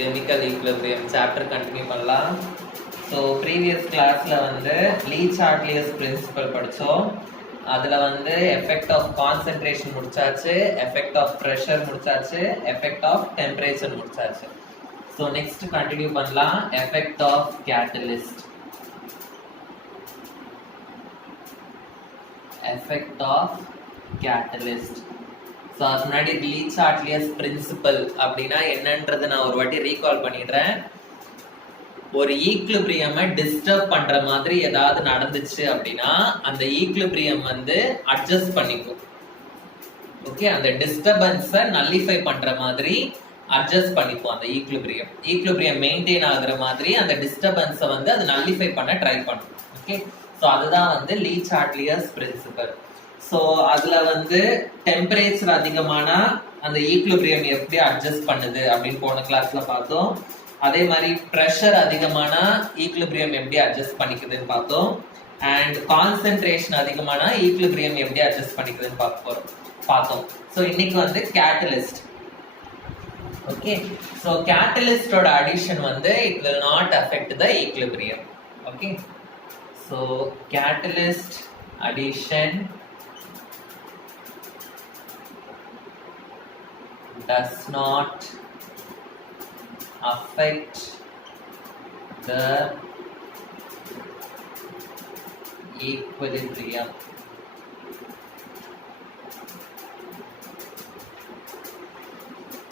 Chemical equilibrium chapter continue பண்ணலாம். So previous கிளாஸ்ல வந்து லீ-சார்ட்லியஸ் பிரின்சிபல் படித்தோம். அதில் வந்து எஃபெக்ட் ஆஃப் கான்சென்ட்ரேஷன் முடிச்சாச்சு, எஃபெக்ட் ஆஃப் ப்ரெஷர் முடிச்சாச்சு, எஃபெக்ட் ஆஃப் டெம்பரேச்சர் முடிச்சாச்சு. ஸோ நெக்ஸ்ட் கண்டினியூ பண்ணலாம். Effect of catalyst. Effect of catalyst. So அதுக்கு முன்னாடி லீ-சார்ட்லியஸ் பிரின்சிபல் அப்படின்னா என்னன்றதை நான் ஒரு வாட்டி ரீகால் பண்ணிடுறேன். ஒரு ஈக்லிபிரியமை டிஸ்டர்ப் பண்ற மாதிரி ஏதாவது நடந்துச்சு அப்படின்னா அந்த ஈக்லிபிரியம் வந்து அட்ஜஸ்ட் பண்ணிக்கும். ஓகே, அந்த டிஸ்டர்பன்ஸை நல்லிஃபை பண்ற மாதிரி அட்ஜஸ்ட் பண்ணிப்போம். அந்த ஈக்லிபிரியம் மெயின்டைன் ஆகுற மாதிரி அந்த டிஸ்டர்பன்ஸை வந்து அது நல்லிஃபை பண்ண ட்ரை பண்ணும். ஓகே, ஸோ அதுதான் வந்து லீ-சார்ட்லியஸ் பிரின்சிபல். ஸோ அதுல வந்து டெம்பரேச்சர் அதிகமானா அந்த ஈக்லிபிரியம் எப்படி அட்ஜஸ்ட் பண்ணுது அப்படின்னு போன கிளாஸ்ல பார்த்தோம். அதே மாதிரி ப்ரெஷர் அதிகமானா ஈக்லிபிரியம் எப்படி அட்ஜஸ்ட் பண்ணிக்குதுன்னு பார்த்தோம். அண்ட் கான்சென்ட்ரேஷன் அதிகமானா ஈக்லிபிரியம் எப்படி அட்ஜஸ்ட் பண்ணிக்குதுன்னு பார்த்தோம். ஸோ இன்னைக்கு வந்து கேட்டலிஸ்ட். ஓகே, ஸோ கேட்டலிஸ்டோட அடிஷன் வந்து it will not affect the equilibrium. Okay, so catalyst addition does not affect the equilibrium.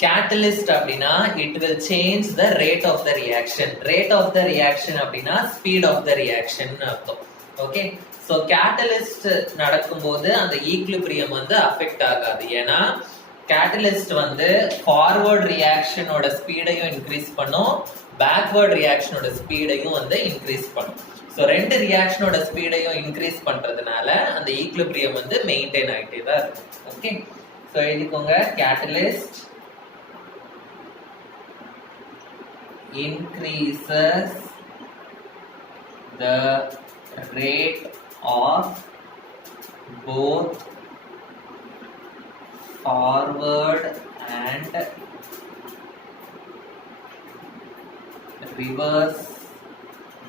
Catalyst அப்படினா it will change the rate of the reaction. Rate of the reaction அப்படினா speed of the reaction அர்த்தம். Okay, so catalyst நடக்கும்போது அந்த equilibrium வந்து affect ஆகாது. ஏன்னா catalyst வந்து forward ரியாக்ஷனோட ஸ்பீடையும் increase பண்ணும், பேக்வர்ட் ரியாக்ஷனோட ஸ்பீடையும் வந்து இன்க்ரீஸ் பண்ணும். ஸோ ரெண்டு ரியாக்ஷனோட ஸ்பீடையும் இன்க்ரீஸ் பண்றதுனால அந்த ஈக்லிபிரியம் வந்து மெயின்டைன் ஆகிட்டே தான் இருக்கும். ஓகே, ஸோ எழுதிக்கோங்க. Catalyst increases the rate of both forward and reverse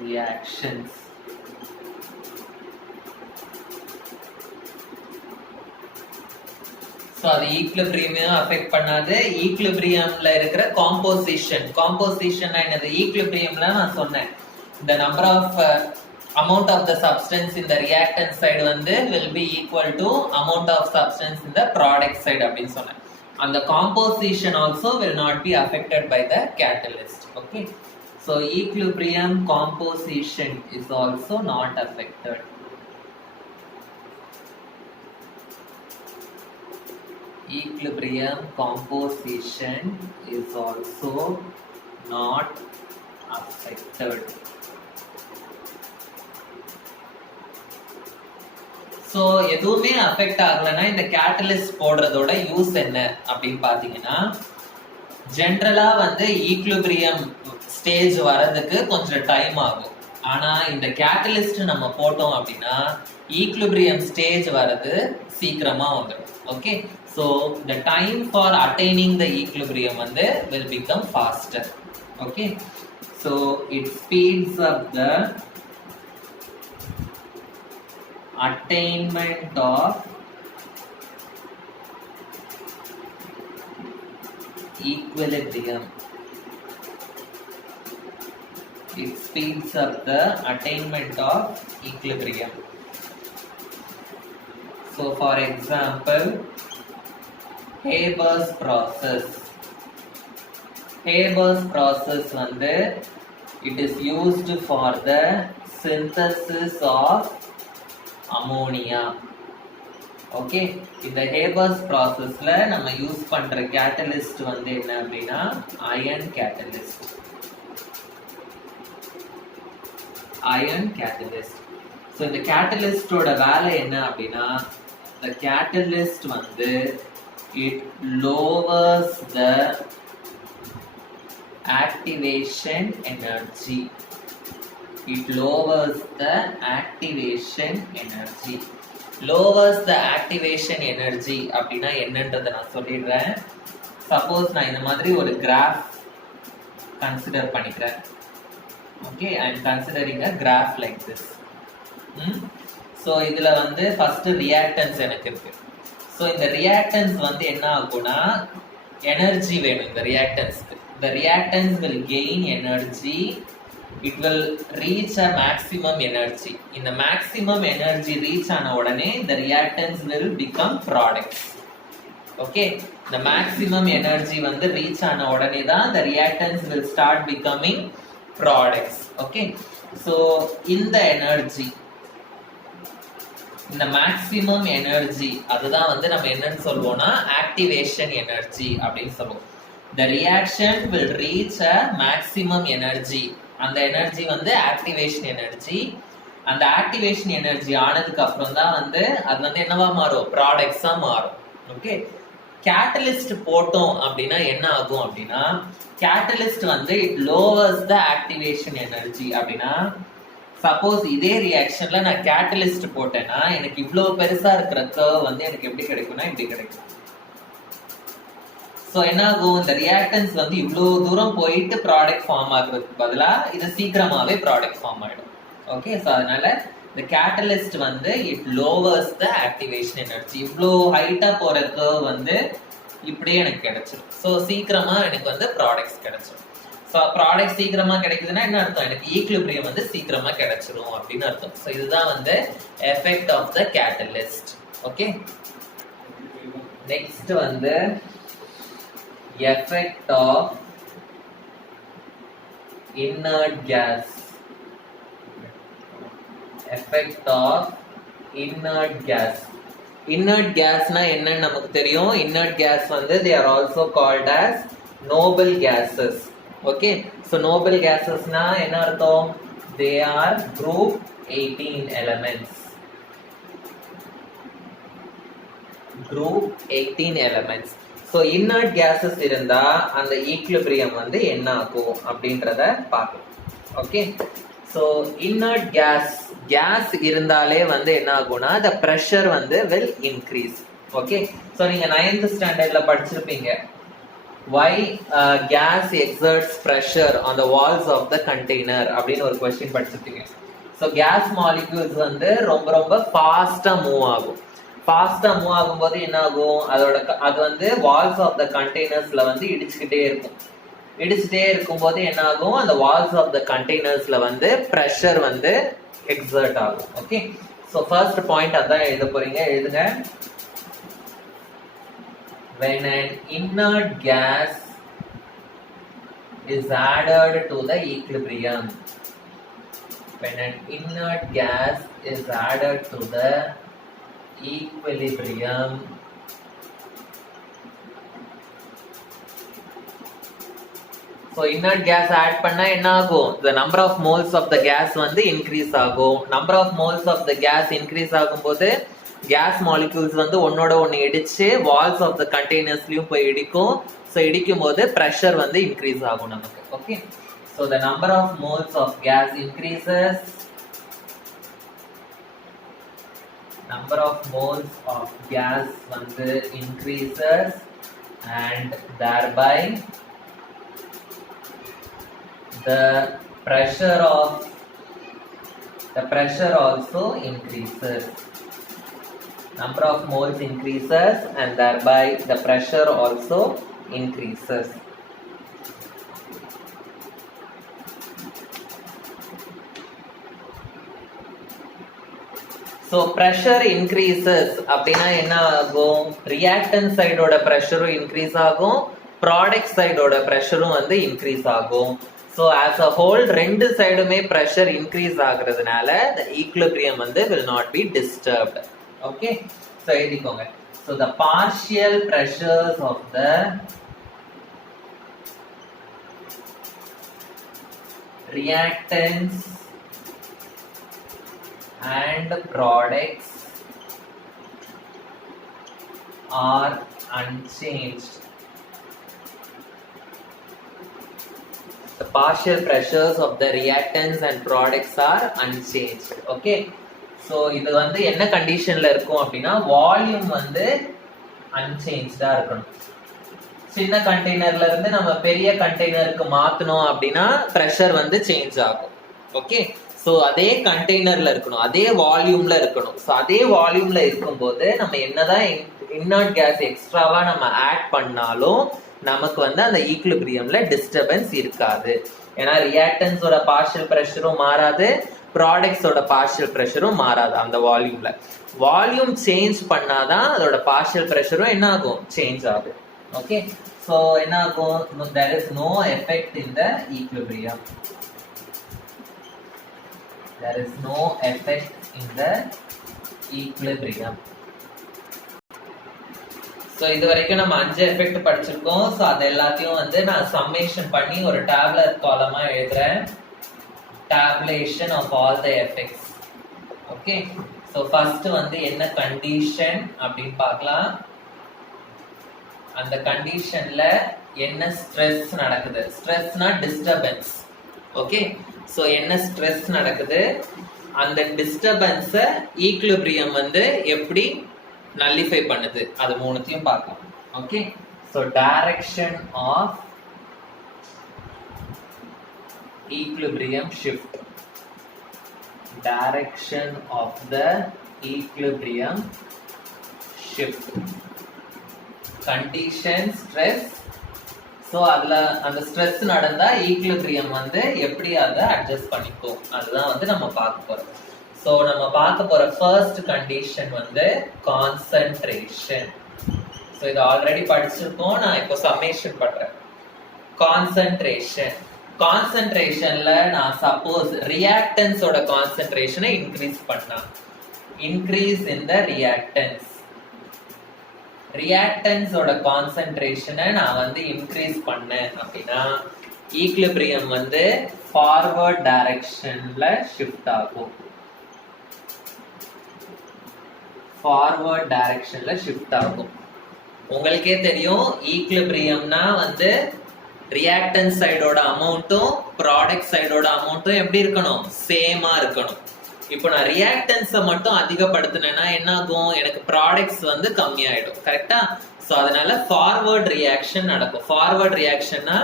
reactions. So அது ஈக்லிபிரியமையும் அஃபெக்ட் பண்ணாது. ஈக்லிபிரியம்ல இருக்கிற காம்போசிஷன் என்னது? ஈக்லிபிரியம்ல நான் சொன்னேன் the number of amount of the substance in the reactant side வந்து will be equal to amount of substance in the product side அப்படின்னு சொன்னேன். அந்த composition also will not be affected by the catalyst. Okay, so equilibrium composition is also not affected. Equilibrium composition is also not affected. So எதுவுமே affect ஆகலைன்னா இந்த catalyst போடுறதோட use என்ன அப்படின்னு பார்த்தீங்கன்னா, ஜென்ரலா வந்து ஈக்லிபிரியம் ஸ்டேஜ் வர்றதுக்கு கொஞ்சம் டைம் ஆகும். ஆனா இந்த கேட்டலிஸ்ட் நம்ம போட்டோம் அப்படின்னா ஈக்லிபிரியம் ஸ்டேஜ் வர்றது சீக்கிரமா வந்துடும். Okay, so the time for attaining the equilibrium வந்து will become faster. Okay, so it speeds up the attainment of equilibrium. It speeds up the attainment of equilibrium. So for example, Haber's process. Haber's process வந்து it is used for the synthesis of ammonia. Okay, இந்த Haber's ப்ராசஸ்ல நம்ம use பண்ற catalyst வந்து என்ன அப்படின்னா iron catalyst. So இந்த கேட்டலிஸ்டோட வேலை என்ன அப்படின்னா, இந்த கேட்டலிஸ்ட் வந்து it lovers the activation energy. It lowers the activation energy. Lowers the activation energy அப்படின்னா என்னன்றதை நான் சொல்லிடுறேன். சப்போஸ் நான் இந்த மாதிரி ஒரு கிராஃப் கன்சிடர் பண்ணிக்கிறேன். Okay, I am considering a graph like this. So இதில் வந்து ஃபர்ஸ்ட் ரியாக்டன்ஸ் எனக்கு இருக்கு. ஸோ இந்த ரியாக்டன்ஸ் வந்து என்ன ஆகும்னா எனர்ஜி வேணும் இந்த ரியாக்டன்ஸ்க்கு. The reactance will gain energy. It will reach a maximum energy. In the maximum energy reach ஆன உடனே the reactants will become products. Okay, the maximum energy வந்து reach ஆன உடனே தான் the reactants will start becoming products. Okay, so இந்த energy, இந்த maximum energy அதுதான் வந்து நம்ம என்னன்னு சொல்லுவோம்னா ஆக்டிவேஷன் எனர்ஜி அப்படின்னு சொல்லுவோம். The reaction will reach a maximum energy. அந்த எனர்ஜி வந்து ஆக்டிவேஷன் எனர்ஜி. அந்த ஆக்டிவேஷன் எனர்ஜி ஆனதுக்கு அப்புறம் தான் வந்து அது வந்து என்னவா மாறும், ப்ராடக்ட்ஸா மாறும். ஓகே, கேட்டலிஸ்ட் போட்டோம் அப்படின்னா என்ன ஆகும் அப்படின்னா கேட்டலிஸ்ட் வந்து it lovers the activation energy. அப்படின்னா சப்போஸ் இதே ரியாக்ஷன்ல நான் கேட்டலிஸ்ட் போட்டேன்னா எனக்கு இவ்வளவு பெருசா இருக்கிற கர்வ் வந்து எனக்கு எப்படி கிடைக்கும்னா இப்படி கிடைக்கும். ஸோ என்ன ஆகும், இந்த ரியாக்டன்ஸ் வந்து இவ்வளோ தூரம் போயிட்டு ப்ராடக்ட் ஃபார்ம் ஆகுறதுக்கு பதிலாக இது சீக்கிரமாகவே ப்ராடக்ட் ஃபார்ம் ஆகிடும். ஓகே, ஸோ அதனால இந்த கேட்டலிஸ்ட் வந்து it lovers the activation energy. இவ்வளோ ஹைட்டாக போகிற கர்வ் வந்து இப்படியே எனக்கு கிடைச்சிடும். ஸோ சீக்கிரமாக எனக்கு வந்து ப்ராடக்ட்ஸ் கிடைச்சிடும். ஸோ ப்ராடக்ட் சீக்கிரமாக கிடைக்குதுன்னா என்ன அர்த்தம், எனக்கு ஈக்லிபிரியம் வந்து சீக்கிரமாக கிடைச்சிரும் அப்படின்னு அர்த்தம். ஸோ இதுதான் வந்து effect of the catalyst. Okay, next வந்து effect of inert gas. Effect of inert gas. Inert gas na enna namakku theriyum. Inert gas வந்து they are also called as noble gases. Okay, so noble gases na enna artham, they are group 18 elements. Group 18 elements. So inert gases இருந்தா அந்த equilibrium வந்து என்ன ஆகும் அப்படின்றத பார்க்கணும். Okay, so inert case இருந்தாலே வந்து என்ன ஆகும்னா the pressure வந்து will increase. ஓகே, ஸோ நீங்க 9th ஸ்டாண்டர்ட்ல படிச்சிருப்பீங்க why gas exerts pressure on the walls of the container அப்படின்னு ஒரு கொஸ்டின் படிச்சிருப்பீங்க. ஸோ கேஸ் மாலிக்யூல்ஸ் வந்து ரொம்ப ரொம்ப ஃபாஸ்டா மூவ் ஆகும். ஃபாஸ்டா மூவ் ஆகும்போது என்ன ஆகும், அது வந்து வால்ஸ் ஆஃப் த கண்டெய்னர்ஸ்ல வந்து இடிச்சுக்கிட்டே இருக்கும்போது என்ன ஆகும், அந்த வால்ஸ் ஆஃப் த கண்டெய்னர்ஸ்ல வந்து பிரஷர் வந்து எக்ஸர்ட் ஆகும். ஓகே, ஸோ ஃபர்ஸ்ட் பாயிண்ட் அதான் எழுத போறீங்க, எழுதுங்க. When an inert gas is added to the equilibrium, when an inert gas is added to the equilibrium, so inert gas add பண்ணா என்ன ஆகும், the number of moles of the gas வந்து increase ஆகும். number of moles of the gas increase ஆகும்போது gas molecules வந்து ஒன்னோட ஒன்னு இடிச்சு walls of the containersலயும் போய் இடிக்கும். so இடிக்கும் போது pressure வந்து increase ஆகும் நமக்கு. okay, so the number of moles of gas increases, number of moles of gas வந்து increases and thereby the pressure also increases. Number of moles increases and thereby the pressure also increases. So pressure increases அப்படினா என்ன ஆகும், reactant side ஓட pressureம் increase ஆகும், product side ஓட pressureம் வந்து increase ஆகும். So as a whole ரெண்டு சைடுமே pressure increase ஆகுறதுனால the equilibrium வந்து will not be disturbed. Okay, so எழுதிக்கோங்க. So the partial pressures of the reactants and products are unchanged. The partial pressures of the reactants and products are unchanged. Okay, so இது வந்து என்ன கண்டிஷன்ல இருக்கும் அப்படின்னா volume வந்து unchanged-ஆ இருக்கணும். சின்ன கண்டெய்னர்ல இருந்து நம்ம பெரிய கண்டெய்னருக்கு மாத்தணும் அப்படின்னா பிரஷர் வந்து சேஞ்ச் ஆகும். ஓகே, ஸோ அதே கண்டெய்னர்ல இருக்கணும், அதே வால்யூம்ல இருக்கணும். ஸோ அதே வால்யூம்ல இருக்கும்போது நம்ம என்னதான் இன்னர்ட் கேஸ் எக்ஸ்ட்ராவா நம்ம ஆட் பண்ணாலும் நமக்கு வந்து அந்த ஈக்குலிபிரியம்ல டிஸ்டர்பன்ஸ் இருக்காது. ஏன்னா ரியாக்டன்ஸோட பார்ஷியல் ப்ரெஷரும் மாறாது, ப்ராடக்ட்ஸோட பார்ஷியல் ப்ரெஷரும் மாறாது. அந்த வால்யூம்ல வால்யூம் சேஞ்ச் பண்ணாதான் அதோட பார்ஷியல் ப்ரெஷரும் என்ன ஆகும், சேஞ்ச் ஆகும். ஓகே, ஸோ என்ன ஆகும், there is no effect in the equilibrium. There is no effect in the equilibrium. So இது வரைக்கும் நம்ம 5 எஃபெக்ட் படிச்சிருக்கோம். ஸோ அது எல்லாத்தையும் வந்து நான் சம்மேஷன் பண்ணி ஒரு டேப்லெட் காலமா எழுதுறேன். Tabulation of all the effects. Okay, so first வந்து என்ன கண்டிஷன் அப்படின்னு பார்க்கலாம். அந்த கண்டிஷன்ல என்ன ஸ்ட்ரெஸ் நடக்குது, ஸ்ட்ரெஸ்னா டிஸ்டர்பன்ஸ். ஓகே, ஸோ என்ன ஸ்ட்ரெஸ் நடக்குது, அந்த டிஸ்டர்பன்ஸை ஈக்குலிபிரியம் வந்து எப்படி நல்லிஃபை பண்ணுது, அது மூணுத்தையும் பார்க்கலாம். Okay, so direction of equilibrium shift. Direction of the equilibrium shift. Condition stress. So அதுல அந்த ஸ்ட்ரெஸ் நடந்தா ஈக்குலிபிரியம் வந்து எப்படி அதை அட்ஜஸ்ட் பண்ணிக்கும், அதுதான் வந்து நம்ம பார்க்க போறோம். ஸோ நம்ம பார்க்க போற ஃபர்ஸ்ட் கண்டிஷன் வந்து கான்சென்ட்ரேஷன். ஸோ இது ஆல்ரெடி படிச்சிருக்கோம், நான் இப்போ சம்மேஷன் பண்றேன். கான்சென்ட்ரேஷன். கான்சென்ட்ரேஷன்ல நான் சப்போஸ் ரியாக்டன்ஸோட கான்சென்ட்ரேஷனை இன்க்ரீஸ் பண்ணா, இன்க்ரீஸ் இன் த ரியாக்டன்ஸ். ரியாக்டன்ஸோட கான்சென்ட்ரேஷனை நான் வந்து இன்க்ரீஸ் பண்ணேன் அப்படின்னா ஈக்குலிபிரியம் வந்து ஃபார்வர்ட் டைரக்ஷன்ல ஷிஃப்ட் ஆகும். ஃபார்வர்ட் டைரக்ஷன்ல ஷிஃப்ட் ஆகும். உங்களுக்கே தெரியும், ஈக்குலிபிரியம்னா வந்து ரியாக்டன்ஸ் சைடோட அமௌண்ட்டும் ப்ராடக்ட் சைடோட அமௌண்ட்டும் எப்படி இருக்கணும், சேமா இருக்கணும். இப்போ நான் ரியாக்டன்ஸை மட்டும் அதிகப்படுத்தினேன்னா என்ன ஆகும், எனக்கு ப்ராடக்ட்ஸ் வந்து கம்மியாயிடும். கரெக்டா? ஸோ அதனால ஃபார்வர்ட் ரியாக்ஷன் நடக்கும். ஃபார்வர்ட் ரியாக்ஷன்னா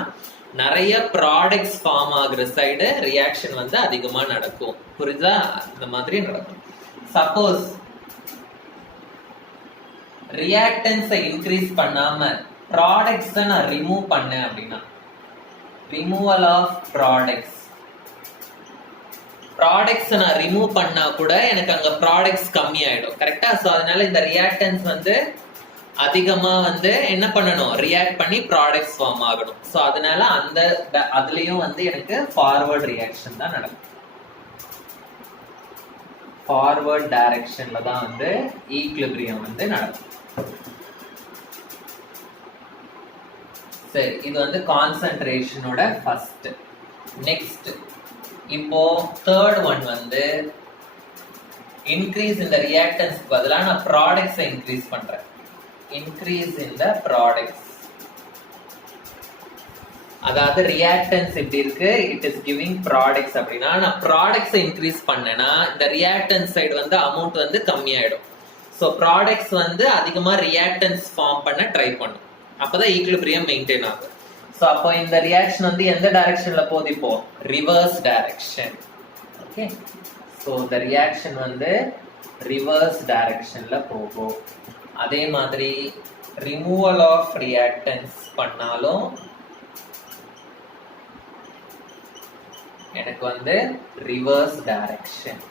நிறைய ப்ராடக்ட்ஸ் ஃபார்ம் ஆகுற சைடு ரியாக்ஷன் வந்து அதிகமா நடக்கும். புரியுதா? இந்த மாதிரி நடக்கும். சப்போஸ் ரியாக்டன்ஸை இன்க்ரீஸ் பண்ணாம ப்ராடக்ட்ஸை நான் ரிமூவ் பண்ணேன் அப்படின்னா, ரிமூவல் ஆஃப் ப்ராடக்ட்ஸ். ப்ராடக்ட்ஸ் நான் ரிமூவ் பண்ணா கூட எனக்கு அங்க ப்ராடக்ட்ஸ் கம்மி ஆயிடும். கரெக்டா? ஸோ அதனால இந்த ரியாக்டன்ஸ் வந்து அதிகமா வந்து என்ன பண்ணணும், ரியாக்ட் பண்ணி ப்ராடக்ட்ஸ் ஃபார்ம் ஆகணும். ஸோ அதனால அந்த அதுலயும் வந்து எனக்கு ஃபார்வர்ட் ரியாக்ஷன் தான் நடக்கும். ஃபார்வர்ட் டைரக்ஷன்ல தான் வந்து ஈக்குலிபிரியம் வந்து நடக்கும். சரி, இது வந்து கான்சென்ட்ரேஷனோட ஃபர்ஸ்ட். நெக்ஸ்ட் இப்போ தேர்ட் ஒன் வந்து இன்க்ரீஸ் இந்த ரியாக்டன்ஸ்க்கு பதிலா நான் ப்ராடக்ட்ஸை இன்க்ரீஸ் பண்றேன். Increase in the products. அதாவது ரியாக்டன்ஸ் இப்படி இருக்கு, இட் இஸ் கிவிங் ப்ராடக்ட்ஸ் அப்படின்னா நான் ப்ராடக்ட்ஸை இன்க்ரீஸ் பண்ணேன்னா இந்த ரியாக்டன்ஸ் சைடு வந்து அமௌண்ட் வந்து கம்மியாயிடும். ஸோ ப்ராடக்ட்ஸ் வந்து அதிகமா ரியாக்டன்ஸ் ஃபார்ம் பண்ண ட்ரை பண்ணும். அப்பதான் ஈக்குலிபிரியம் மெயின்டைன் ஆகும். ஸோ அப்போ இந்த ரியாக்ஷன் வந்து எந்த டைரக்ஷன்ல போகுது, இப்போ ரிவர்ஸ் டைரக்ஷன். ஓகே, ஸோ இந்த ரியாக்ஷன் வந்து ரிவர்ஸ் டைரக்ஷன்ல போகும். அதே மாதிரி ரிமூவல் ஆஃப் ரியாக்டன்ஸ் பண்ணாலும் எனக்கு வந்து ரிவர்ஸ் டைரக்ஷன்.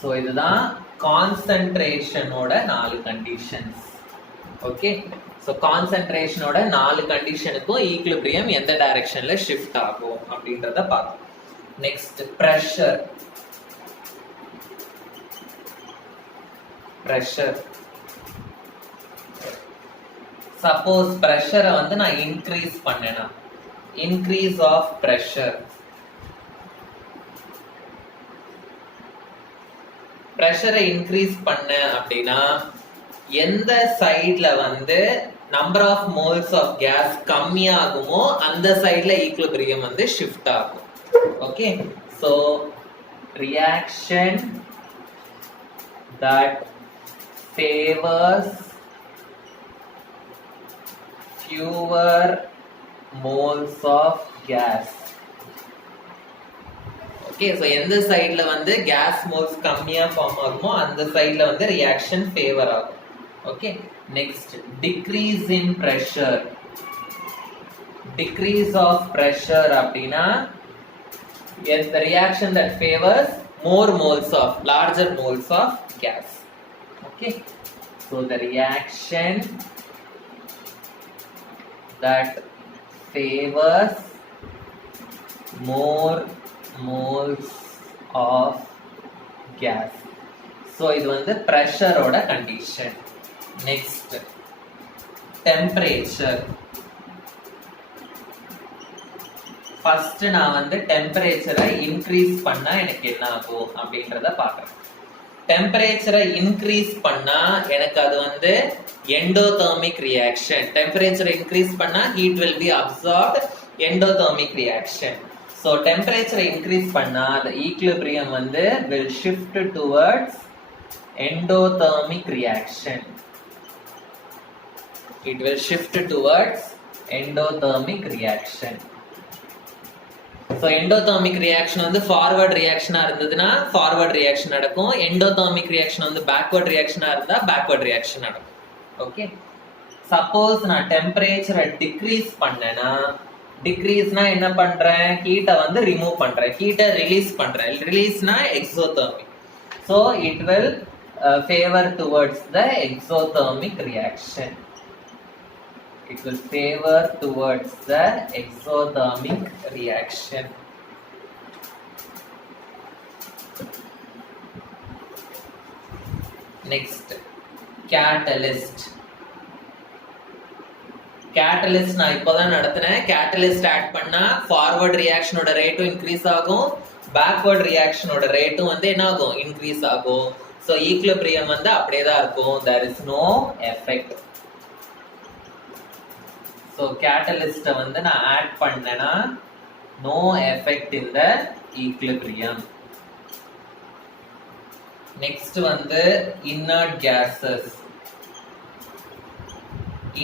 ஸோ இதுதான் கான்சென்ட்ரேஷனோட 4 கண்டிஷன்ஸ். ஓகே, ஸோ கான்சென்ட்ரேஷனோட 4 கண்டிஷனுக்கும் ஈக்குலிபிரியம் எந்த டைரக்ஷன்ல ஷிஃப்ட் ஆகும் அப்படின்றத பார்ப்போம். Next pressure. பிரஷர். சப்போஸ் பிரஷரை வந்து நான் இன்க்ரீஸ் பண்ணேன்னா, இன்க்ரீஸ் ஆஃப் பிரஷர். பிரஷரை இன்க்ரீஸ் பண்ண அப்படின்னா எந்த சைட்ல வந்து number of moles of gas கம்மியாகுமோ அந்த சைட்ல ஈக்குலிபிரியம் வந்து ஷிஃப்ட் ஆகும். Okay, so reaction that favors fewer moles of gas. Okay, so எந்த சைடுல வந்து gas moles கம்மியா ஃபார்ம் ஆகுமோ அந்த சைடுல வந்து ரியாக்ஷன் ஃபேவர் ஆகும். Okay, next decrease in pressure. Decrease of pressure அப்படினா is the reaction that favors more moles of larger moles of gas. Okay, so the reaction that favors more moles of gas. So இது வந்து pressure ஓட condition. Next, temperature. First நான் வந்து temperature increase பண்ணா எனக்கு என்ன ஆகும் அப்படின்றத பார்க்கறேன். Temperature increase பண்ணா எனக்கு அது வந்து endothermic reaction. Temperature increase பண்ணா heat will be absorbed, endothermic reaction. So temperature increase பண்ணா the equilibrium வந்து will shift towards endothermic reaction. It will shift towards endothermic reaction. So endothermic reaction வந்து forward reaction இருந்ததுன்னா forward reaction நடக்கும். Endothermic reaction வந்து backward reaction இருந்தா backward reaction நடக்கும். Okay. Suppose நான் temperature decrease பண்ணேனா decreaseனா என்ன பண்றேன்? ஹீட்டை வந்து remove பண்றேன். ஹீட்டை release பண்றேன். releaseனா exothermic. So it will favor towards the exothermic reaction. It will favor towards the exothermic reaction. Next, catalyst. Catalyst நான் இப்போதான் நடத்தினேன். Catalyst add பண்ணா forward reaction ஓட ரேட்டும் increase ஆகும், backward reaction ஓட ரேட்டும் வந்து என்ன ஆகும்? increase ஆகும். So equilibrium வந்து அப்படியே தான் இருக்கும். There is no effect. So catalyst வந்து நான் add பண்ணேனா no effect in the equilibrium. Next வந்து inert gases.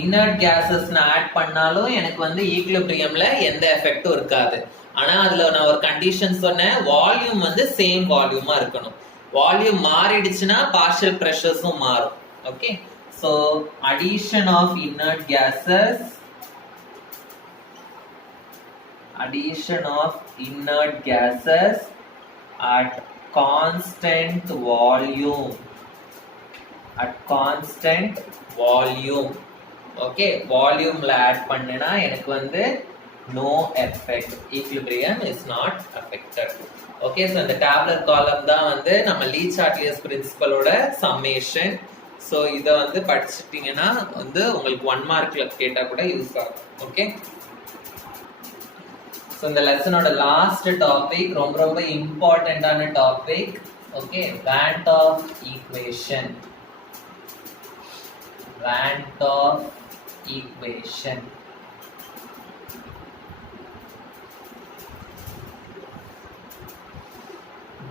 Inert gases நான் add பண்ணாலும் எனக்கு வந்து equilibriumல எந்த எஃபெக்டும் இருக்காது. ஆனா அதுல நான் ஒரு கண்டிஷன் சொன்னேன், வால்யூம் வந்து சேம் வால்யூமா இருக்கணும். வால்யூம் மாறிடுச்சுன்னா partial pressures-உம் மாறும். Okay, so addition of inert gases at constant volume. Okay, volumeல add பண்ணேனா எனக்கு வந்து no effect. Equilibrium is not affected. Okay, so இந்த tabular column தான் வந்து நம்ம Lee-Chartier's principle ஓட summation. So இத வந்து படிச்சிட்டீங்கன்னா வந்து உங்களுக்கு 1 மார்க்ல கேட்டா கூட யூஸ் ஆகும். Okay, so இந்த லெசனோட லாஸ்ட் டாபிக் ரொம்ப இம்பார்ட்டன்டான topic. Okay, Van't Hoff equation. Van't Hoff equation.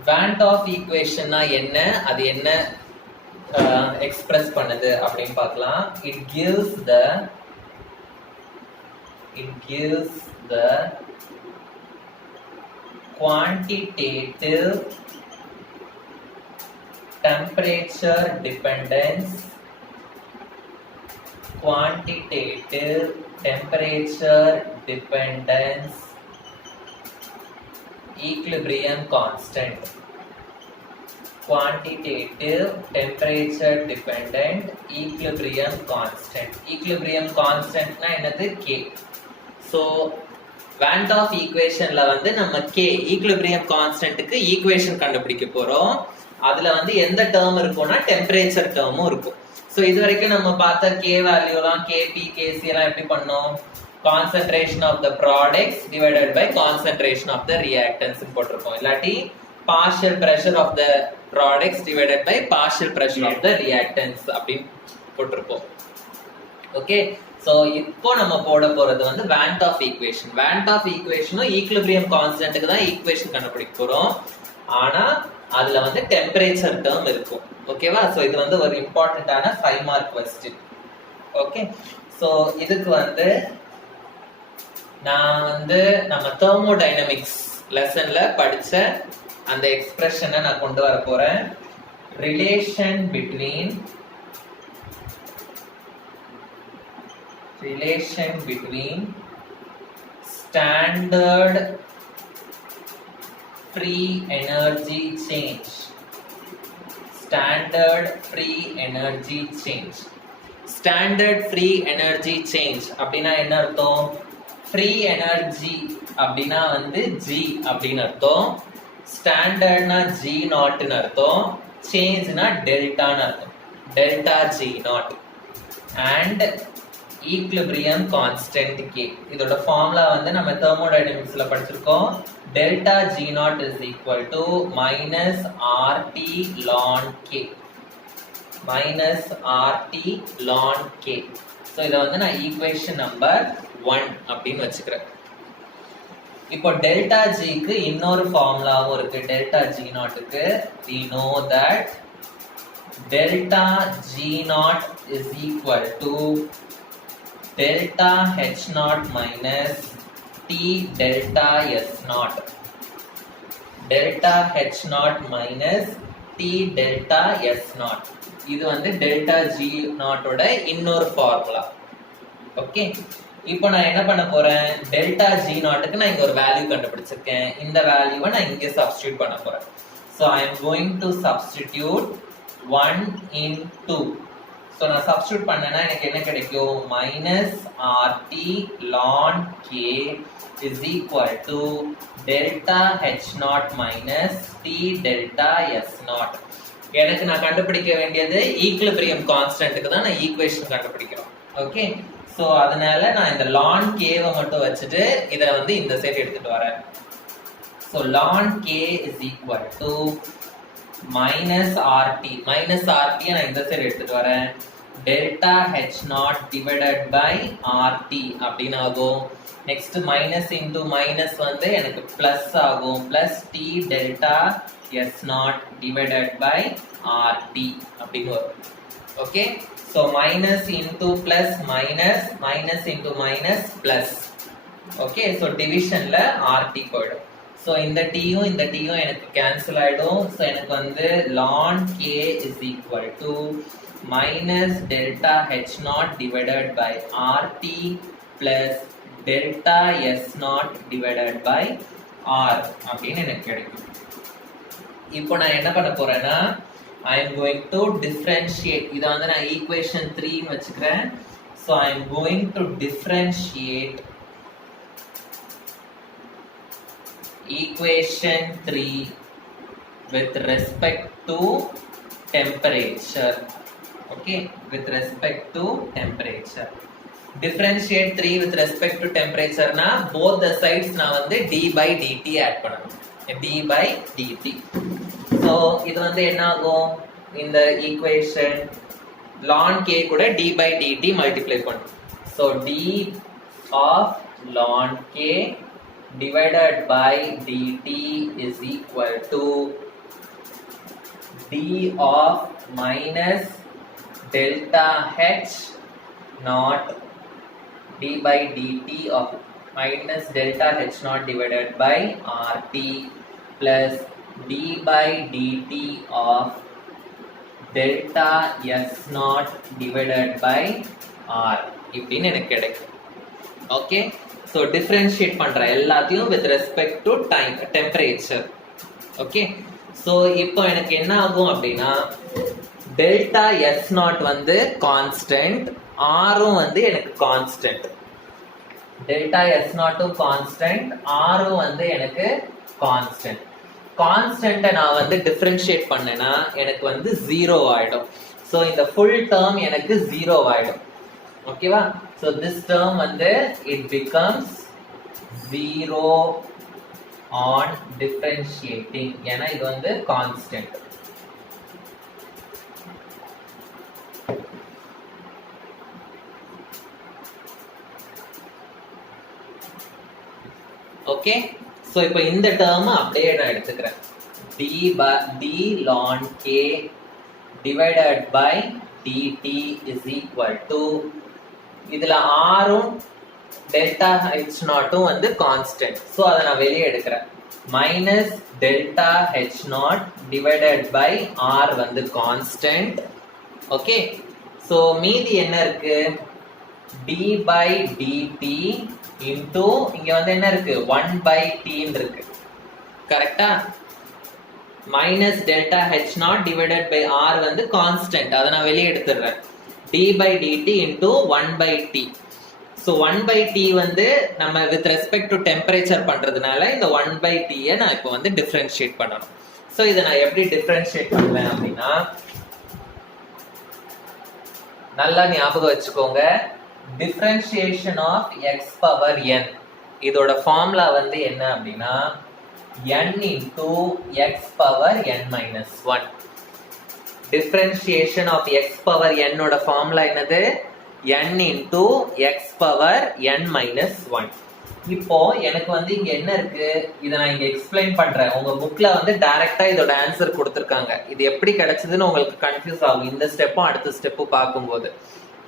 Van't Hoff equation என்ன, அது என்ன எக்ஸ்பிரஸ் பண்ணுது அப்படின்னு பார்க்கலாம். It gives the quantitative temperature dependence equilibrium constant. Quantitative temperature dependent equilibrium constant. Equilibrium constant na என்னது? K. So Van't Hoff equationல வந்து நம்ம K equilibrium constantக்கு equation கண்டுபிடிக்க போறோம். அதுல வந்து எந்த டேர்ம் இருக்கும்னா டெம்பரேச்சர் டேர்மும் இருக்கும். சோ இது வரைக்கும் நம்ம பார்த்த K வேல்யூலாம் Kp Kc எல்லாம் எப்படி பண்ணோம்? concentration of the products divided by concentration of the reactants போட்டிருக்கோம். இல்லாட்டி partial pressure of the products divided by partial pressure of the reactants அப்படின்னு போட்டிருக்கோம். ஓகே, சோ இப்போ நம்ம போட போறது வந்து Van't Hoff equation. Van't Hoff equation equilibrium கான்ஸ்டன்ட்க்கு தான் ஈக்குவேஷன் கண்டுபிடிக்க போறோம். ஆனா அதுல வந்து டெம்பரேச்சர் டேர்ம் இருக்கும். ஓகேவா? சோ இது வந்து ஒரு இம்பார்ட்டன்ட்டான 5 மார்க் क्वेश्चन. ஓகே, ஸோ இதுக்கு வந்து நான் வந்து நம்ம தெர்மோடைனமிக்ஸ் லெசன்ல படிச்ச அந்த எக்ஸ்பிரஷனை நான் கொண்டு வர போறேன். Relation between standard free energy change. Standard free energy change அப்படின்னா என்ன அர்த்தம்? ஃப்ரீ எனர்ஜி அப்படின்னா வந்து G அப்படின்னு அர்த்தம், ஸ்டாண்டர்ட்னா G நாட்னு அர்த்தம், சேஞ்ச்னா டெல்டான்னு அர்த்தம், delta G not and equilibrium constant K. இதோட ஃபார்முலா வந்து நம்ம தெர்மோடைனமிக்ஸ்ல படிச்சிருக்கோம். Delta G not is equal to minus RT ln K, minus RT ln K. So இதை வந்து நான் ஈக்குவேஷன் நம்பர் 1 அப்படின்னு வச்சுக்கிறேன். இப்போ டெல்டா ஜிக்கு இன்னொரு ஃபார்முலாவும் இருக்கு. டெல்டா ஜி நாட்டுக்கு we know that delta G naught is equal to delta H naught minus T delta S naught. delta H naught minus T delta S naught. இது வந்து டெல்டா G நாட்டோட இன்னொரு ஃபார்முலா. ஓகே, இப்போ நான் என்ன பண்ண போறேன்? டெல்டா G நாட்டுக்கு நான் இங்க ஒரு வேல்யூ கண்டுபிடிச்சிருக்கேன். இந்த வேல்யூவை நான் இங்க சப்ஸ்டிட்யூட் பண்ண போறேன். So I am going to substitute 1 in 2. So நான் சப்ஸ்டிட்யூட் பண்ணேன்னா எனக்கு என்ன கிடைக்கும்? Minus RT ln K is equal to delta H naught minus T delta S naught. எனக்கு நான் கண்டுபிடிக்க வேண்டியது ஈக்லிபிரியம் கான்ஸ்டன்ட்க்கு தான் நான் ஈக்குவேஷன் கண்டுபிடிக்கிறோம். ஓகே, சோ அதனால நான் இந்த ln k வை மட்டும் வச்சிட்டு இத வந்து இந்த சைடு எடுத்துட்டு வரேன். So ln k is equal to minus RT நான் இந்த சைடு எடுத்துட்டு வரேன். delta H naught divided by RT அப்படின்னு ஆகும். நெக்ஸ்ட் மைனஸ் இன்டு மைனஸ் வந்து எனக்கு பிளஸ் ஆகும், plus T delta S naught divided by RT அப்படின்னு வரும். Okay, so minus into plus minus, minus into minus plus. okay, so divisionல RT போய்டும். so இந்த tயும் இந்த tயும் எனக்கு கேன்சல் ஆயிடும். so எனக்கு வந்து ln k is equal to minus delta H naught divided by RT plus delta S naught divided by R அப்படின்னு எனக்கு கிடைக்கும். இப்போ நான் என்ன பண்ண போறேன்னா I am going to differentiate. இத வந்து நான் equation 3 ன்னு வச்சுக்கிறேன். so I am going to differentiate equation 3 with respect to temperature. okay, with respect to temperature. differentiate 3 with respect to temperature na both the sides நான் வந்து d by dt add பண்ணனும். d by dt. so இது வந்து என்ன ஆகும்? இந்த equation ln k கூட d by dt multiply பண்ணும். so d of ln k divided by dt is equal to d of minus delta H naught d by dt of minus delta H naught divided by RT plus d by dt of delta S naught divided by R இப்படின்னு எனக்கு கிடைக்கும். Okay, so differentiate பண்ற எல்லாத்தையும் with respect to time temperature. Okay, so இப்போ எனக்கு என்ன ஆகும் அப்படின்னா டெல்டா எஸ் நாட் வந்து கான்ஸ்டன்ட், ஆரும் வந்து எனக்கு கான்ஸ்டன்ட். டெல்டா எஸ் நாட்டும் கான்ஸ்டன்ட், ஆரும் வந்து எனக்கு கான்ஸ்டன்ட். கான்ஸ்டன்ட்டை நான் வந்து டிஃபரன்ஷியேட் பண்ணேன்னா எனக்கு வந்து 0 ஆயிடும். ஸோ இந்த ஃபுல் டேர்ம் எனக்கு 0 ஆயிடும். ஓகேவா? ஸோ திஸ் டேர்ம் வந்து இட் பிகம்ஸ் 0 ஆன் டிஃபரன்ஷியேட்டிங். ஏன்னா இது வந்து கான்ஸ்டன்ட். ஓகே, சோ இப்போ இந்த டேர்ம் அப்படியே நான் எடுத்துக்கிறேன். d ln k divided by dt is equal to இதுல ஆரும் டெல்டா ஹெச் நாட்டும் வந்து கான்ஸ்டன்ட். ஸோ அதை நான் வெளியே எடுக்கிறேன். Minus delta H not divided by R வந்து கான்ஸ்டன்ட். ஓகே, ஸோ மீதி என்ன இருக்கு? டி பை டிடி இன்டூ இங்க வந்து என்ன இருக்கு? 1 பை டின்னு இருக்கு. கரெக்டா? Minus delta H not divided by R வந்து கான்ஸ்டன்ட், அதை நான் வெளியே எடுத்துடுறேன். T by dT into 1 by T. So 1 by T வந்து நம்ம வித் ரெஸ்பெக்ட் டு டெம்பரேச்சர் பண்றதுனால இந்த 1 பை டியை நான் இப்போ வந்து டிஃபரன்ஷியேட் பண்ணணும். ஸோ இதை நான் எப்படி டிஃபரன்ஷியேட் பண்ணுவேன் அப்படின்னா, நல்லா ஞாபகம் வச்சுக்கோங்க, டிஃபரன்ஷியேஷன் ஆஃப் எக்ஸ் பவர் என் இதோட ஃபார்முலா வந்து என்ன அப்படின்னா n into x power n minus 1. Differentiation of x power n ஓட ஃபார்முலா என்னது? n into x power n minus 1. இப்போ எனக்கு வந்து இங்க என்ன இருக்கு? இதை நான் இங்க எக்ஸ்பிளைன் பண்றேன். உங்க புக்ல வந்து டைரக்டா இதோட ஆன்சர் கொடுத்துருக்காங்க. இது எப்படி கிடைச்சதுன்னு உங்களுக்கு கன்ஃபியூஸ் ஆகும் இந்த ஸ்டெப்பும் அடுத்த ஸ்டெப்பும் பார்க்கும்போது.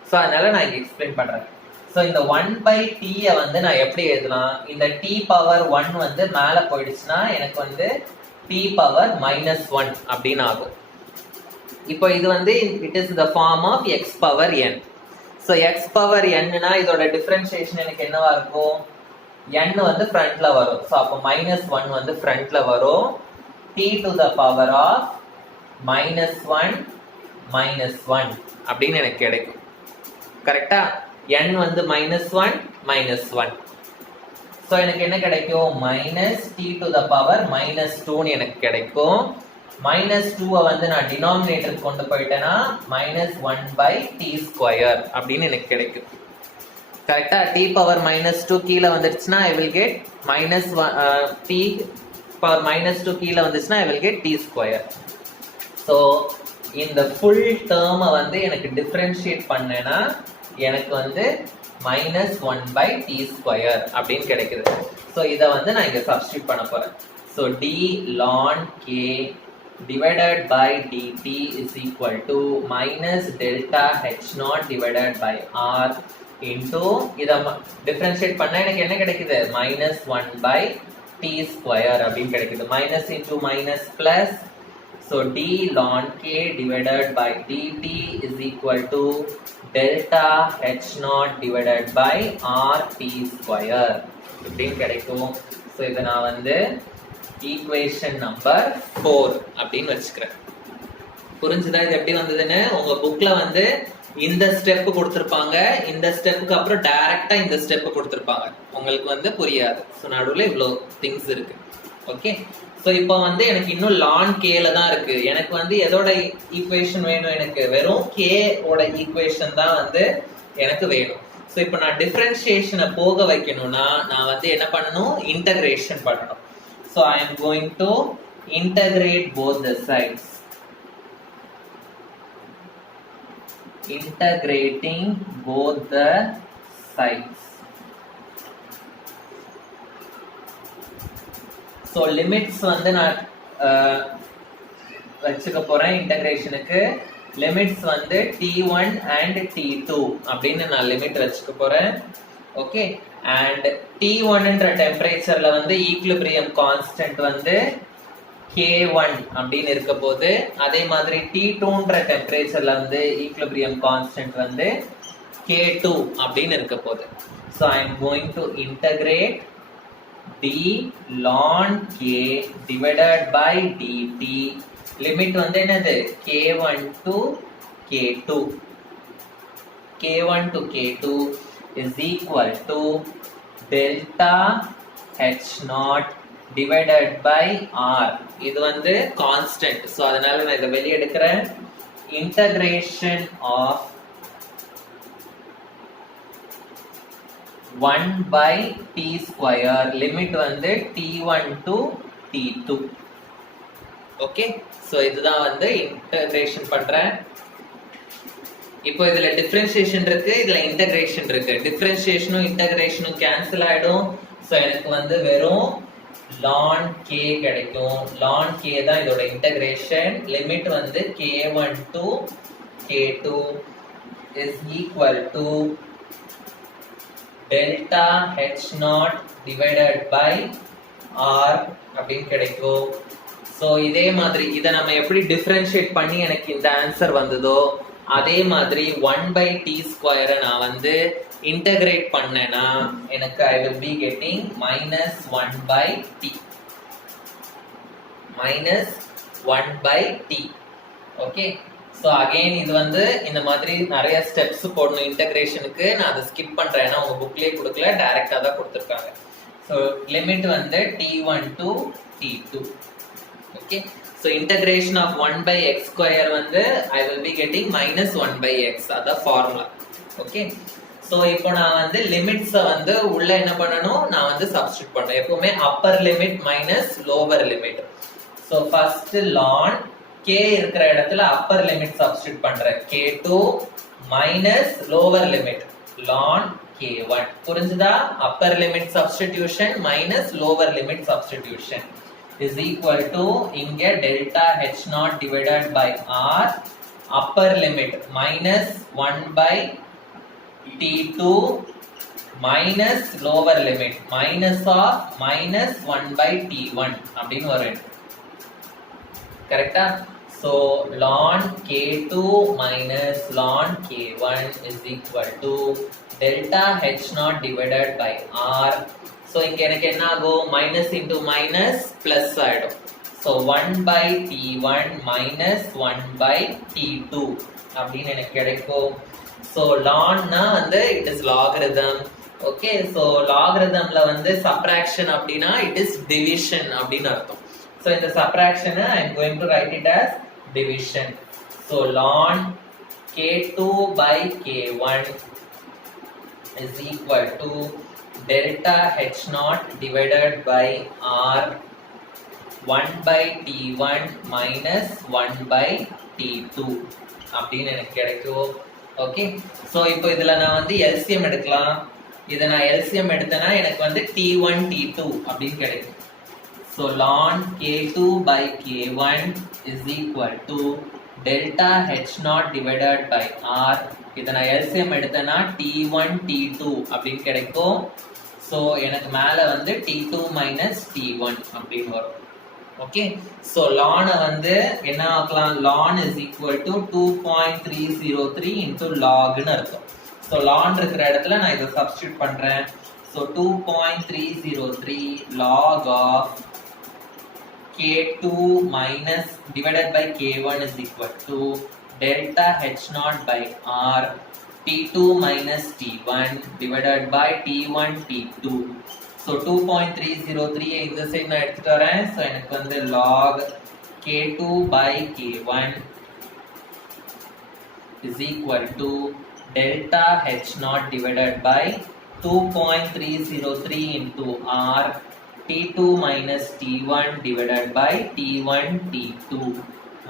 ஸோ அதனால நான் இங்க எக்ஸ்பிளைன் பண்றேன். ஸோ இந்த 1 பை டீயை வந்து நான் எப்படி எழுதலாம்? இந்த டி பவர் 1 வந்து மேலே போயிடுச்சுன்னா எனக்கு வந்து டி பவர் மைனஸ் 1 அப்படின்னு ஆகும். இப்போ இது வந்து it is the form of X power N. So X power என்னன்னா இதோட டிஃபரன்ஷியேஷன் எனக்கு என்னவா இருக்கும்? n வந்து ஃப்ரண்ட்ல வரும். ஸோ அப்போ மைனஸ் 1 வந்து ஃப்ரண்ட்ல வரும். T to the power of minus 1 அப்படின்னு எனக்கு கிடைக்கும். கரெக்டா? n வந்து மைனஸ் 1. ஸோ எனக்கு என்ன கிடைக்கும்? Minus T to the power minus 2 எனக்கு கிடைக்கும். மைனஸ் 2 வந்து நான் டினாமினேட்டருக்கு கொண்டு போயிட்டேன்னா மைனஸ் 1 பை டி ஸ்கொயர் அப்படின்னு எனக்கு கிடைக்கும். கரெக்டா? டி பவர் மைனஸ் 2 கீழே வந்துருச்சுன்னா I will get minus T power minus 2 கீழே வந்துச்சுன்னா I will get T square. So இந்த ஃபுல் டேர்மை வந்து எனக்கு டிஃபரன்ஷியேட் பண்ணேன்னா எனக்கு வந்து மைனஸ் 1 பை டி ஸ்கொயர் அப்படின்னு கிடைக்குது. ஸோ இதை வந்து நான் இங்கே சப்ஸ்டியூட் பண்ண போறேன். So T ln K divided by dt is equal to minus delta h naught divided by r into இதை டிஃபரன்ஷியேட் பண்ணா எனக்கு என்ன கிடைக்குது? மைனஸ் 1 பை டி ஸ்கொயர் அப்படின்னு கிடைக்குது. Minus into minus plus. So T ln K divided by dt is equal to delta h naught divided by r t square அப்படின்னு கிடைக்கும். So இதை நான் வந்து ஈக்குவேஷன் நம்பர் 4 அப்படின்னு வச்சுக்கிறேன். புரிஞ்சுதா இது எப்படி வந்ததுன்னு? உங்க புக்ல வந்து இந்த ஸ்டெப் கொடுத்துருப்பாங்க, இந்த ஸ்டெப்புக்கு அப்புறம் டைரக்டா இந்த ஸ்டெப் கொடுத்துருப்பாங்க. உங்களுக்கு வந்து புரியாது. ஸோ நடுவில் இவ்வளோ திங்ஸ் இருக்கு. ஓகே, ஸோ இப்போ வந்து எனக்கு இன்னும் லான் கேல தான் இருக்கு. எனக்கு வந்து எதோட ஈக்குவேஷன் வேணும்? எனக்கு வெறும் கே ஓட ஈக்குவேஷன் தான் வந்து எனக்கு வேணும். ஸோ இப்போ நான் டிஃபரன்ஷியேஷனை போக வைக்கணும்னா நான் வந்து என்ன பண்ணணும்? இன்டகிரேஷன் பண்ணணும். So I am going to integrate both the sides. Integrating both the sides. So limits வந்து நான் வச்சுக்க போறேன் இன்டகிரேஷனுக்கு. லிமிட்ஸ் வந்து t1 and t2 அப்படின்னு நான் லிமிட் வச்சுக்க போறேன். ஓகே, and T1 என்ற டெம்பரேச்சர்ல வந்து ஈக்லிபிரியம் கான்ஸ்டன்ட் வந்து K1 அப்படின்னு இருக்க போது, அதே மாதிரி T2 என்ற டெம்பரேச்சர்ல வந்து ஈக்லிபிரியம் கான்ஸ்டன்ட் வந்து K2 அப்படின்னு இருக்க போது. So I am going to integrate d ln k divided by dt. Limit வந்து என்னது? K1 to K2. K1 to K2 is equal to delta h naught divided by r. இது வந்து constant. So அதனால நான் இதை வெளியே எடுக்கிறேன். Integration of 1 by t square. Limit வந்து t1 to t2. Okay, so இதுதான் வந்து இன்டகிரேஷன் பண்றேன். இப்போ இதுல டிஃபரன்ஷியேஷன் இருக்கு, இதுல இன்டகிரேஷன் இருக்கு. டிஃபரன்ஷியேஷனும் இன்டகிரேஷனும் கேன்சல் ஆயிடும். ஸோ எனக்கு வந்து வெறும் ln k கிடைக்கும். ln k தான் இதோட இன்டகிரேஷன். லிமிட் வந்து k1 to k2 is equal to delta H naught divided by R அப்படின்னு கிடைக்கும். ஸோ இதே மாதிரி இதை நம்ம எப்படி டிஃபரன்ஷியேட் பண்ணி எனக்கு இந்த ஆன்சர் வந்ததோ அதே மாதிரி 1/t² நான் வந்து இன்டகிரேட் பண்ணேன்னா எனக்கு I will be getting -1/t -1/t. Okay, so again இது வந்து இந்த மாதிரி நிறைய ஸ்டெப்ஸ் போடணும் இன்டகிரேஷனுக்கு. நான் அதை ஸ்கிப் பண்றேன், ஏன்னா உங்க புக்லேயே கொடுக்கல, டைரக்டா தான் கொடுத்துருக்காங்க. ஸோ லிமிட் வந்து t1 to t2. Okay, so integration of 1/x² வந்து I will be getting -1/x. அதான் ஃபார்முலா. ஓகே, ஸோ இப்போ நான் வந்து லிமிட்ஸை வந்து உள்ள என்ன பண்ணணும், நான் வந்து சப்ஸ்டிட் பண்ணணும். எப்பவுமே upper limit minus lower limit. So first ln k இருக்கிற இடத்துல அப்பர் லிமிட் சப்ஸ்டிட் பண்றேன், k2 minus lower limit ln k1. புரிஞ்சுதா? Upper limit substitution minus lower limit substitution is equal to இங்க delta H naught divided by R, upper limit minus 1/t2 minus lower limit minus of minus 1/t1 அப்படின்னு வரும். கரெக்டா? So ln k2 minus ln k1 is equal to delta H naught divided by R. So இங்க எனக்கு என்ன ஆகும், minus into minus plus ஆயிடும். So 1/t1 minus 1/t2 அப்படின்னு எனக்கு கிடைக்கும். So ln னா வந்து it is logarithm. Okay, so logarithmல வந்து subtraction அப்படின்னா it is division அப்படின்னு அர்த்தம். So இந்த subtraction I am going to write it as division. So ln k2 by k1 is equal to delta H naught divided by R 1/t1 minus 1/t2 அப்படின்னு எனக்கு கிடைக்கும். Okay, so இப்போ இதுல நான் வந்து LCM எடுக்கலாம். இதை நான் LCM எடுத்தேன்னா எனக்கு வந்து t1 t2 அப்படின்னு கிடைக்கும். So ln k2 by k1 is equal to delta H naught divided by R. இதை நான் LCM எடுத்தேன்னா t1 t2 அப்படின்னு கிடைக்கும். ஸோ எனக்கு மேலே வந்து t2 மைனஸ் t1 அப்படின்னு வரும். ஓகே, ஸோ ln வந்து என்ன ஆக்கலாம், ln is equal to 2.303 into logன்னு இருக்கும். ஸோ ln இருக்கிற இடத்துல நான் இதை சப்ஸ்டியூட் பண்றேன். So 2.303 log of k2 minus divided by k1 is equal to delta H naught by R t2 minus t1 divided by t1 t2. So 2.303 இந்த side நான் எடுத்துட்டு வரேன். So எனக்கு வந்து log k2 by k1 is equal to delta H naught divided by 2.303 into R t2 minus t1 divided by t1 t2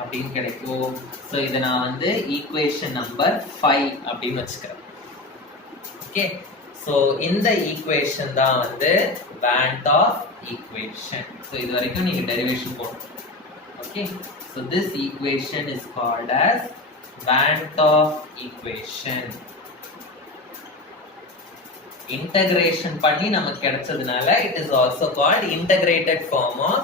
அப்படின்னு கிடைக்கும். So இதை நான் வந்து ஈக்குவேஷன் நம்பர் 5 அப்படின்னு வச்சுக்கிறேன். ஓகே, ஸோ இந்த ஈக்குவேஷன் தான் வந்து வேண்ட் ஆஃப் ஈக்குவேஷன். ஸோ இது வரைக்கும் நீங்க டெரிவேஷன் போடணும். Okay, so this equation is called as want of equation. Integration பண்ணி நமக்கு கிடைச்சதுனால it is also called integrated form of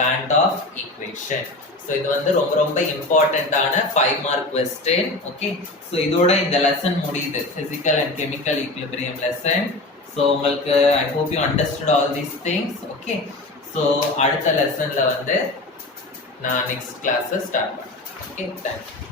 want of equation. So இது வந்து ரொம்ப ரொம்ப இம்பார்ட்டன்டான 5 மார்க் கொஸ்டின். ஓகே, ஸோ இதோட இந்த லெசன் முடியுது, physical and chemical equilibrium lesson. So உங்களுக்கு I hope you understood all these things. Okay, so அடுத்த லெசன்ல வந்து நான் நெக்ஸ்ட் கிளாஸை ஸ்டார்ட் பண்ணேன். Okay, thank you.